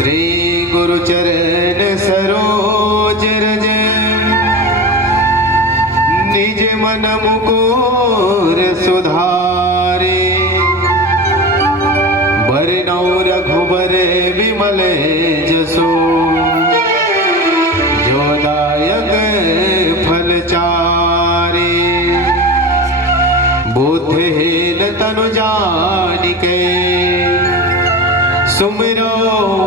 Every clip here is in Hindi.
श्री गुरु चरण सरोज रज निज मन मुकुर सुधारे बरनौ रघुबर विमल जसो जो दायक फल चारे बुद्धिहीन तनु जानिके सुमिरो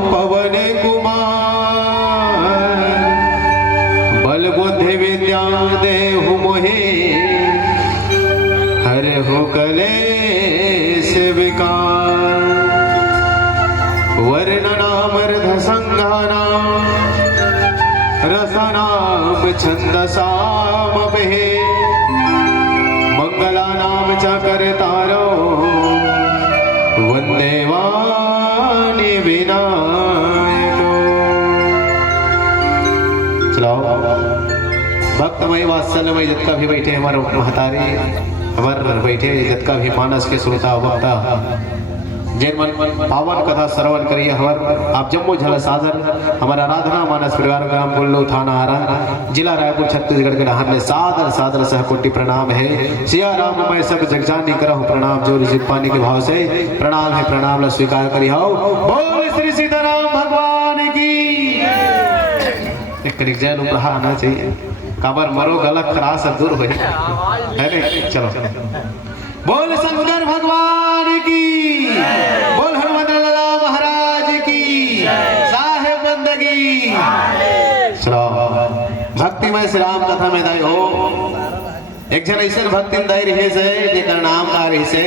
पवन कुमार बल बुद्धि विद्या देहु मोहि हरहु कलेश विकार वर्णनामर्ध संघानां रसनाम छन्दसामपि मंगलानाम च करतारो वन्दे वाणी विनायको। चलो भक्तमय वात्सल्यमय जितना भी बैठे हमारे महतारी हमारे बैठे जितना भी मानस के श्रोता वक्ता जैन मन पावन कथा श्रवण करिए हमार आप जम्मू झल साजन हमारा आराधना मानस परिवार ग्राम गुल्लू थाना आरा जिला रायपुर छत्तीसगढ़ के डहार में सादर सादर सहकोटि प्रणाम है। सिया राम मैं सब जगजानी करहु प्रणाम जो ऋषित पानी के भाव से प्रणाम है प्रणाम ला स्वीकार करी हो। बोल श्री सीताराम भगवान की एक जय लोग रहा आना चाहिए काबर मरो गलत खरास दूर हो है नहीं। चलो बोल शंकर भगवान की बोल हनुमान लाला महाराज की साहेब बंदगी। चलो भक्तिमय श्री राम कथा में दाई हो एक जन ऐसे भक्ति दाई रहे से जेकर नाम का रही से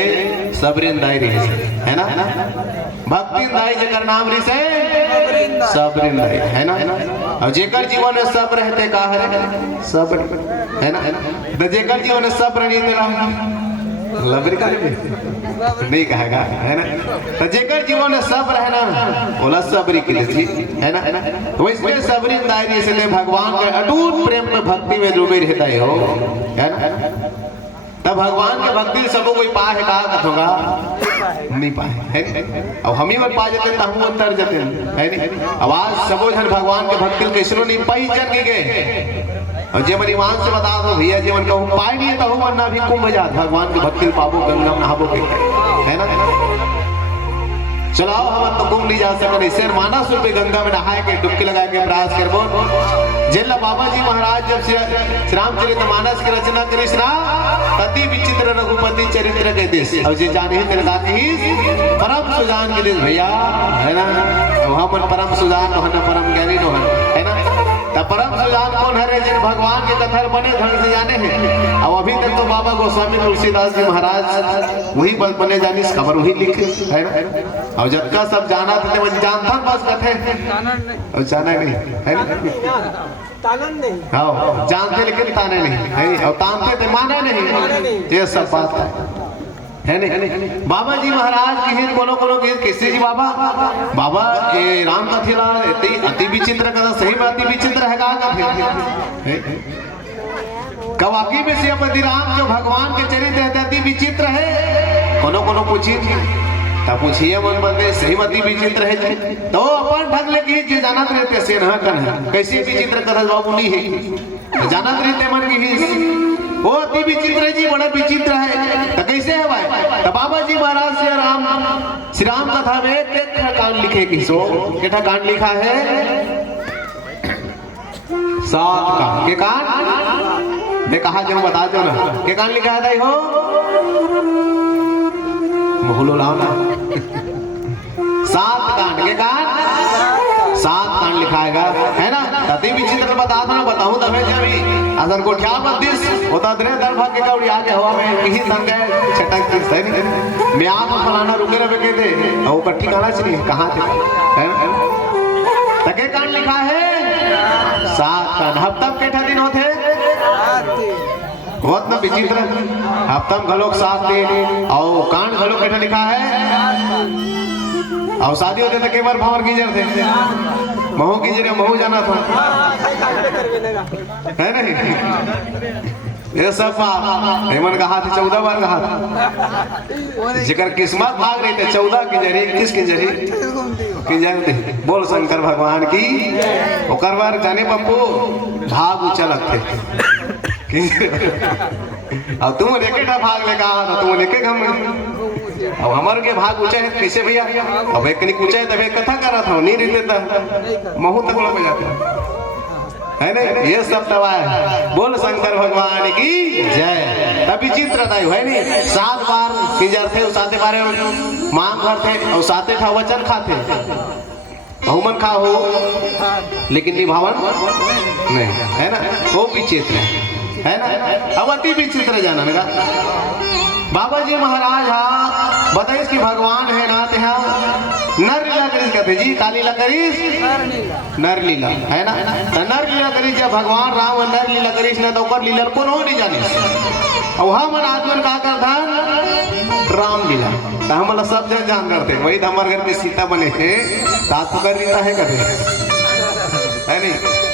सबरिन दाई रहे से है ना भक्ति दाई जेकर नाम रही से सबरिन दाई है ना और जेकर जीवन में सब रहते का है सब है ना तो जेकर जीवन में सब नहीं देला लबरी का नहीं कहेगा है ना तो जेकर जीवन में सब रहना बोला सबरी के लिए है ना वैसे सबरी दायरी से भगवान के अटूट प्रेम में भक्ति में डूबे रहता है हो है ना तब भगवान के भक्ति सबको कोई पा है कहा होगा नहीं पाए है अब हम ही पा जाते तो हम उतर जाते है नहीं आवाज सबो जन भगवान के भक्ति कैसे नहीं पाई जन गए और जे मन ईमान से बता दो भैया जे मन कहूँ पाए नहीं तो हूँ वरना भी कुंभ जात भगवान के भक्ति पाबो गंगा में नहाबो के है ना। चलाओ हम तो कुंभ नहीं जा सकते शेर मानस रूपी गंगा में नहाए के डुबकी लगा के प्रयास करबो जेला बाबा जी महाराज जब श्री रामचरितमानस की रचना करी अति विचित्र रघुपति चरित्र के देश और जे जाने ही परम सुजान के देश भैया है ना वहां पर परम सुजान परम ज्ञानी है ना परम सुजान कौन है जिन भगवान के कथा बने ढंग से जाने हैं अब अभी तक तो बाबा गोस्वामी तुलसीदास जी महाराज वही बने जानी खबर वही लिखे है ना और जब का सब जाना थे जानता बस कथे और जाना नहीं है हाँ जानते लेकिन ताने नहीं है और तानते थे माने नहीं ये सब बात है नहीं। बाबा जी महाराज की हित कोनो कोनो की किसी जी बाबा बाबा ये राम कथिला अति विचित्र कथा सही में अति विचित्र है का कवाकी में श्रीपति राम जो भगवान के चरित्र रहते अति विचित्र है कोनो कोनो पूछिए तब पूछिए मन बंदे सही अति विचित्र है तो अपन ढंग लेके जे जानत रहते से ना कन है कैसी विचित्र कथा बाबू नहीं है जानत रहते मन की वो अति विचित्र जी बड़ा विचित्र है तो कैसे है भाई तो बाबा जी महाराज श्री राम कथा में केठा कांड लिखे किसो केठा कांड लिखा है 7 कांड के कांड मैं कहा जो बता दो ना के कांड लिखा है हो मोहलो लाओ ना 7 कांड के कांड 7 कांड लिखाएगा है ना अति विचित्र बता दो ना बताऊं तब जब अगर को क्या बंदिश होता दरे दरभा के कौड़ी आगे हवा में कहीं तंग है छटक के सही मैं आप फलाना रुके रहे कहते वो कट्ठी काला चाहिए कहां थे है तके कांड लिखा है 7 कांड हफ्ता केठा दिन होते बहुत ना विचित्र हफ्ता घलोक 7 दिन और कांड घलोक केठा लिखा है और शादी होते तो कई बार भावर गिजर थे महू गिजरे महू जाना था है नहीं ये सब हेमन का हाथ 14 बार का हाथ जिकर किस्मत भाग रही थे 14 की जरी 21 की जरी की जरी बोल शंकर भगवान की ओकर बार जाने पप्पू भाग ऊंचा लगते अब तुम एक भाग ले कहा था तुम लेके हम अब हमारे के भाग ऊंचा है कैसे भैया अब एक कनिक ऊंचा है तब एक कथा कर रहा था नहीं रहते था महू तक लोग जाते है ना ये सब दवा है बोल शंकर भगवान की जय तभी चित्रदायु है नहीं 7 बार किंजर थे 7 बार मांग करते और 7 ठा वचन खाते बहुमन खा हो लेकिन निभावन नहीं है ना वो भी चित्र है ना अब अति विचित्र जाना मेरा बाबा जी महाराज हा बताइए कि भगवान है ना नर लीला करीस कहते जी काली लीला करीस नर लीला है ना तो नर लीला करीस जब भगवान राम नर लीला करीस ना तो कर लीला कौन हो नहीं जानी और हम आदमी का कर धान राम लीला तो हम सब जन जान करते वही तो हमारे घर में सीता बने थे ताकू कर रीता है कभी है नहीं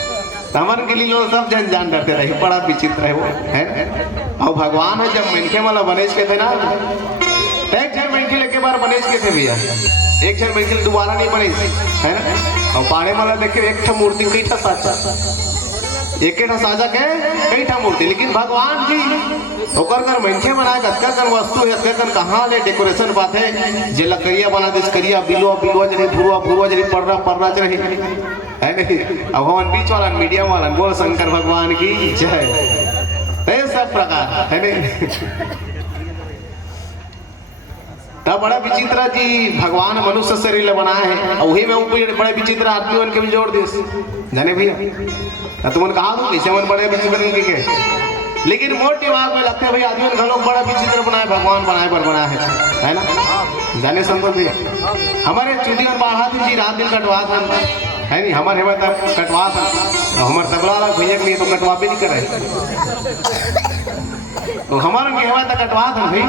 हमारे के लिए सब जन जान करते रहे बड़ा विचित्र है वो है और भगवान है जब मनखे वाला बनेश के थे ना एक जन मनखे लेके बार बनेश के थे भैया एक जन मनखे दोबारा नहीं बने है ना और पाड़े वाला देखे एक मूर्ति कई ठा साचा एक साजा के कई ठा मूर्ति लेकिन भगवान जी ओकर कर मनखे बनाए कतका कर वस्तु है कतका कर कहां ले डेकोरेशन बात है जे लकड़िया बना दिस करिया बिलवा बिलवा जरी भुरवा भुरवा जरी पर्रा रही है नहीं अब हम बीच वाला मीडियम वाला बोल शंकर भगवान की जय सब प्रकार है नहीं तब बड़ा विचित्र जी भगवान मनुष्य शरीर बनाए हैं और वही में ऊपर बड़े विचित्र आदमी उनके भी जोड़ दे जाने भैया तुमने कहा दो कैसे मन बड़े विचित्र के लेकिन मोट दिमाग में लगते भाई आदमी घरों बड़ा विचित्र बनाए भगवान बनाए पर बना है ना जाने संभव भैया हमारे चुटी और बाढ़ा जी रात दिन कटवा है नहीं हमारे हेवा तब कटवा था हमारे तबला वाला भैया के लिए तो कटवा भी नहीं करे तो हमारे हेवा तक कटवा था भाई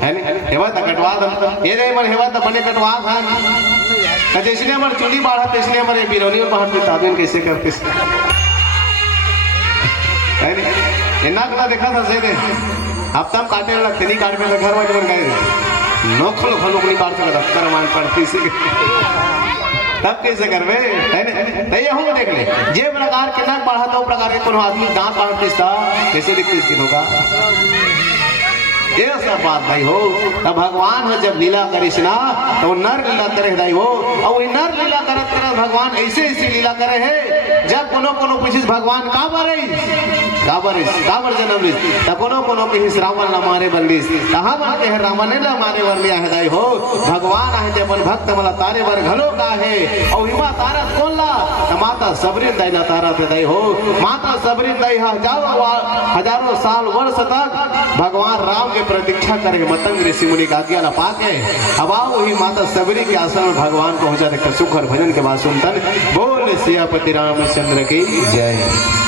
है नहीं हेवा तक कटवा था ये नहीं हमारे हेवा तक बने कटवा था जैसे हमारे चुड़ी बाढ़ा इसलिए हमारे बिरौनी और बाहर ताबीन कैसे करते है नहीं इन्ना कला देखा था सही अब तब काटने लगते नहीं काट में घर वाले बन गए नोखल खलोक नहीं काट सकता कर मान पड़ती सी तब कैसे करवे है ये हो देख ले जे प्रकार के नाक बढ़ा तो प्रकार के कोनो आदमी दांत काटती था कैसे दिखती इसकी होगा ये सब बात भाई हो तब भगवान हो जब लीला करिस ना तो नर लीला करे दाई हो और नर लीला करत करत भगवान ऐसे ऐसे लीला करे है जब कोनो कोनो पूछिस भगवान का बर जन्म लिस त कोनो कहिस रावण न मारे बलिस कहां बन के रावण ने मारे वर लिया है दाई हो भगवान है जब भक्त मला तारे बर घलो का है और हिमा तारा कोला माता सबरी दाई ना तारा थे दाई हो माता सबरी दाई हजारों साल वर्ष तक भगवान राम के प्रतीक्षा करे मतंग ऋषि मुनि का आज्ञा ला पाके अब आओ ही माता सबरी के आसन में भगवान पहुंचा देखकर सुखर भजन के बाद सुनतन बोल सियापति रामचंद्र की जय।